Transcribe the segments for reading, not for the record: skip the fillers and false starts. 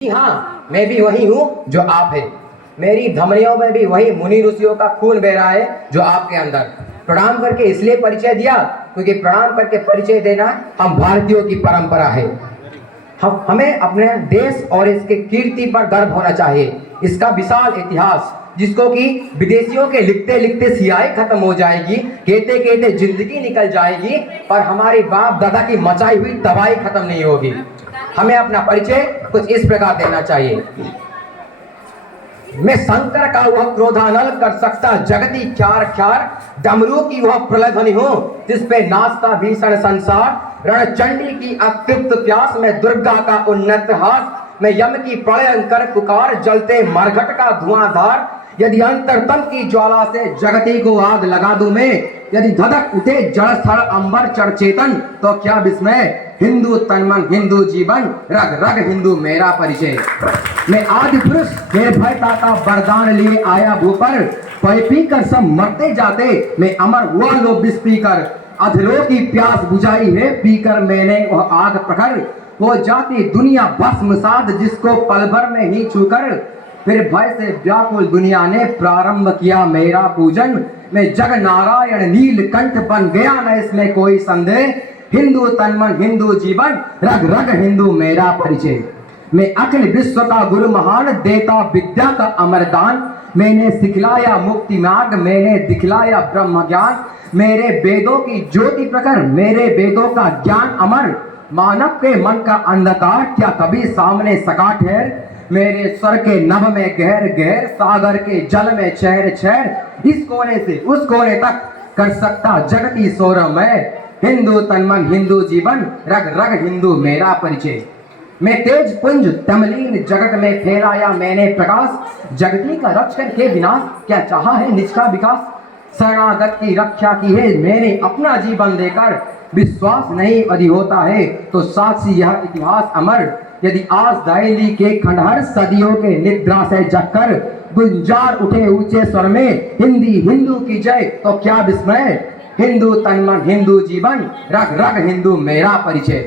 जी हाँ, मैं भी वही हूँ जो आप है। मेरी धमनियों में भी वही मुनि ऋषियों का खून बह रहा है जो आपके अंदर। प्रणाम करके इसलिए परिचय दिया क्योंकि प्रणाम करके परिचय देना हम भारतीयों की परंपरा है। हमें अपने देश और इसके कीर्ति पर गर्व होना चाहिए। इसका विशाल इतिहास जिसको कि विदेशियों के लिखते लिखते सियाही खत्म हो जाएगी, कहते कहते जिंदगी निकल जाएगी, पर हमारी बाप दादा की मचाई हुई तबाही खत्म नहीं होगी। हमें अपना परिचय कुछ इस प्रकार देना चाहिए। मैं शंकर का वह क्रोधानल कर सकता जगती ख्यार ख्यार, डमरू की वह प्रलय ध्वनि हूं जिस पे नाचता भीषण संसार। रणचंडी की अतृप्त प्यास में दुर्गा का उन्नत हास, मैं यम की प्रलयंकर पुकार जलते मरघट का धुआंधार। यदि अंतरतम की ज्वाला से जगती को आग लगा दूं मैं, यदि धधक उठे जड़ स्थल अंबर चढ़ चेतन, तो क्या विस्मय। हिंदू तन मन हिंदू जीवन, रग रग हिंदू मेरा परिचय। मैं आदि पुरुष निर्भयता का वरदान लिए आया भू पर, पै पी कर सब मरते जाते मैं अमर हुआ लो बिस पीकर। अधरों की प्यास बुझाई है पीकर मैंने वह आग प्रखर, वो जाती दुनिया भस्मसात जिसको पल भर में ही छूकर। फिर भय से व्याकुल दुनिया ने प्रारंभ किया मेरा पूजन, मैं जग नारायण नीलकंठ बन गया न इसमें कोई संदेह। हिंदू तन मन हिंदू जीवन, रग रग हिंदू मेरा परिचय। मैं अखिल विश्व का गुरु महान देता विद्या का अमरदान, मैंने सिखलाया मुक्ति मार्ग मैंने दिखलाया ब्रह्म ज्ञान। मेरे वेदों की ज्योति प्रखर मेरे वेदों का ज्ञान अमर, मानव के मन का अंधकार क्या कभी सामने सका ठहर। मेरे स्वर के नभ में गहर गहर सागर के जल में चहर चहर, इस कोने से उस कोने तक कर सकता जगती सौरभ मैं। हिंदू तन मन हिंदू जीवन, रग रग हिंदू मेरा परिचय। मैं तेज पुंज तमलीन जगत में फैलाया मैंने प्रकाश, जगती का रक्षण के विनाश क्या चाहा है निज का विकास। शरणागत की रक्षा की है मैंने अपना जीवन देकर, विश्वास नहीं यदि होता है तो साक्षी यह इतिहास अमर। यदि आज दहली के खंडहर सदियों के निद्रा से जगकर, गुंजार उठे ऊंचे स्वर में हिंदी हिंदू की जय, तो क्या विस्मय। हिंदू तन मन हिंदू जीवन, रग रग हिंदू मेरा परिचय।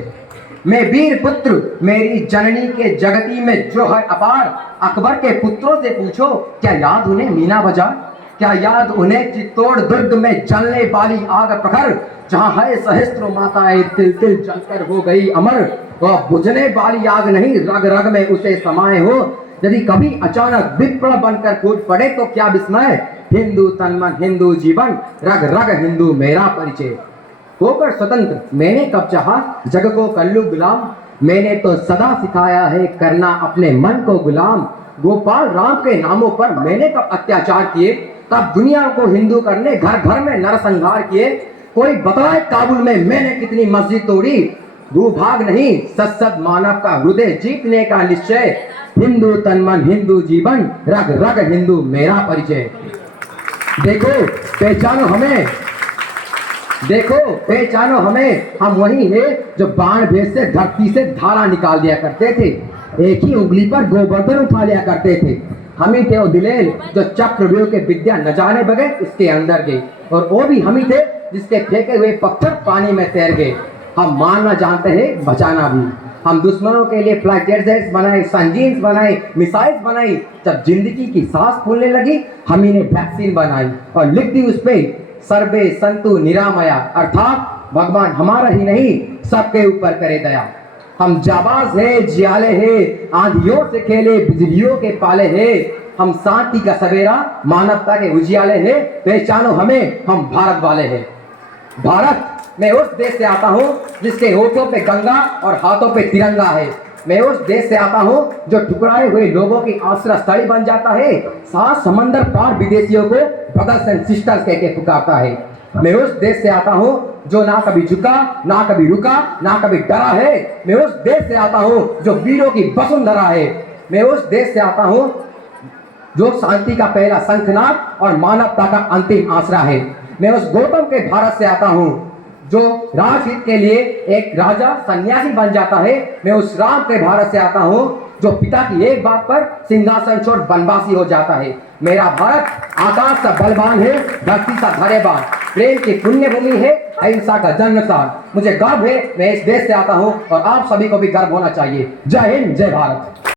मैं वीर पुत्र मेरी जननी के जगती में जो है अपार, अकबर के पुत्रों से पूछो क्या याद उन्हें मीना बाजार। क्या याद उन्हें चित्तौड़ दुर्ग में जलने वाली आग प्रखर, जहां है सहस्त्रों माताएं तिल तिल जलकर हो गई अमर। वह बुझने वाली आग नहीं रग रग में उसे समाये हो, यदि कभी अचानक विप्लव बनकर फूट पड़े तो क्या विस्मय। हिंदू तन मन हिंदू जीवन, रग रग हिंदू मेरा परिचय। होकर स्वतंत्र मैंने कब चाहा जग को कर लूं गुलाम, मैंने तो सदा सिखाया है करना अपने मन को गुलाम। गोपाल राम के नामों पर मैंने कब अत्याचार किए, तब दुनिया को हिंदू करने घर घर में नरसंहार किए। कोई बताए काबुल में मैंने कितनी मस्जिद तोड़ी, भूभाग नहीं सत मानव का हृदय जीतने का निश्चय। हिंदू तन मन हिंदू जीवन, रग रग हिंदू मेरा परिचय। देखो पहचानो हमें, देखो पहचानो हमें, हम वही है जो बाण भेद से धरती से धारा निकाल दिया करते थे, एक ही उंगली पर गोवर्धन उठा लिया करते थे। हम ही थे वो दिलेर जो चक्रव्यूह के विद्या न जाने बगैर उसके अंदर गए, और वो भी हम ही थे जिसके फेंके हुए पत्थर पानी में तैर गए। हम मारना जानते हैं बचाना भी, हम दुश्मनों के लिए फ्लाइट बनाए, संजीन्स बनाए, मिसाइल्स बनाई। जब जिंदगी की सांस फूलने लगी हम ही ने वैक्सीन बनाई और लिख दी उस पे सर्वे संतु निरामया, अर्थात भगवान हमारा ही नहीं सबके ऊपर करे दया। हम जाबाज है जियाले है आंधियों से खेले बिजलियों के पाले है, हम शांति का सवेरा मानवता के उजियाले है। पहचानो हमें हम भारत वाले हैं। भारत मैं उस देश से आता हूँ जिसके होठों पे गंगा और हाथों पे तिरंगा है। मैं उस देश से आता हूँ जो ठुकराए हुए लोगों की आश्रय स्थली बन जाता है, सात समंदर पार विदेशियों को ब्रदर्स एंड सिस्टर्स कह के पुकारता है। मैं उस देश से आता हूँ जो ना कभी झुका ना कभी रुका ना कभी डरा है। मैं उस देश से आता हूँ जो वीरों की वसुंधरा है। मैं उस देश से आता हूँ जो शांति का पहला शंखनाद और मानवता का अंतिम आसरा है। मैं उस गौतम के भारत से आता हूँ जो राजहित के लिए एक राजा सन्यासी बन जाता है। मैं उस राम के भारत से आता हूँ जो पिता की एक बात पर सिंहासन छोड़ वनवासी हो जाता है। मेरा भारत आकाश सा बलवान है, धरती सा धैर्यवान, प्रेम की पुण्य भूमि है, अहिंसा का जन्मस्थान। मुझे गर्व है मैं इस देश से आता हूँ और आप सभी को भी गर्व होना चाहिए। जय हिंद जय भारत।